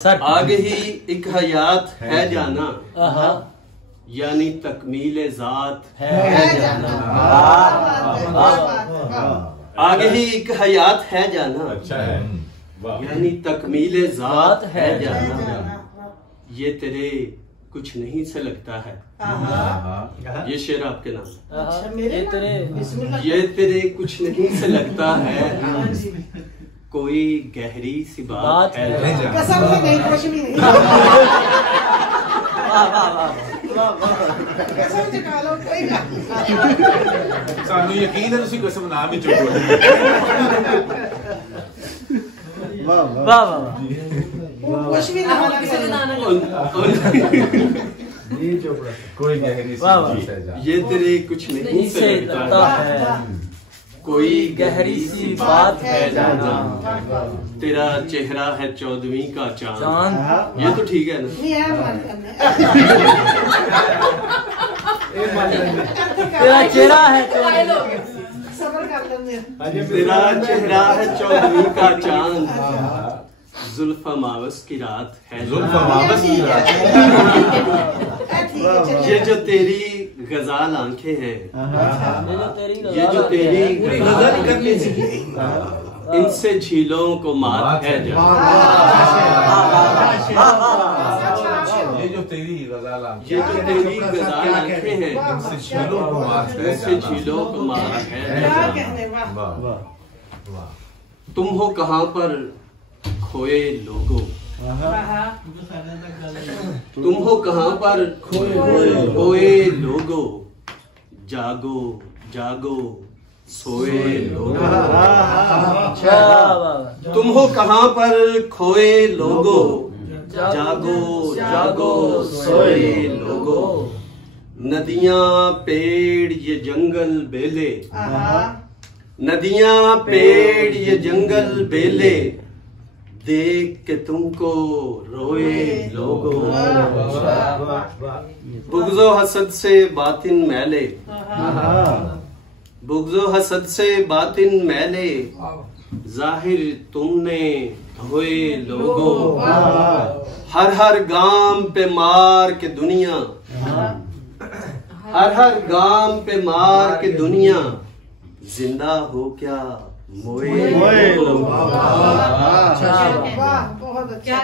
आगे ही एक हयात है जाना, यानी तकमील ज़ात है जाना। आगे ही एक हयात है जाना, अच्छा है, यानी तकमील ज़ात है जाना। ये तेरे कुछ नहीं से लगता है। ये शेर आपके नाम। अच्छा, मेरे ये तेरे कुछ नहीं से लगता है, कोई गहरी सी बात है। कसम से नहीं, कुछ भी नहीं। कसम से खा लो, कोई सानू यकीन है तुसी कसम ना भी चुप हो। कुछ भी कोई गहरी सी बात है। ये तेरे कुछ नहीं से लगता है, कोई गहरी सी बात है जाना। तेरा चेहरा है 14वीं का चांद। ये तो ठीक है ना? तेरा चेहरा है सबर कर लेंगे। तेरा चेहरा है 14वीं का चांद, जुल्फ मावस की रात है। जुल्फ मावस की रात। ये जो तेरी गजाल आंखें हैं, ये जो तेरी गजाल करने इनसे झीलों को मात है जाना। ये जो तेरी गजाल आंखें, ये जो तेरी गजाल आंखें हैं, इनसे झीलों को मात है इनसे झीलों को मात है जाना। तुम हो कहाँ पर खोए लोगों, तुम हो कहाँ पर खोए लोगों, जागो जागो सोए लोगों। तुम हो कहाँ पर खोए लोगों, जागो जागो सोए लोगों। नदियाँ पेड़ ये जंगल बेले, नदियाँ पेड़ ये जंगल बेले, देख के तुमको रोए लोगों। बुग़्ज़ो हसद से बातिन मैले, बुग़्ज़ो हसद से बातिन मैले, जाहिर तुमने धोए लोगों। हर हर गाम पे मार के दुनिया, हर हर गाम पे मार के दुनिया, जिंदा हो क्या मोए लोगों। वाह, बहुत अच्छा।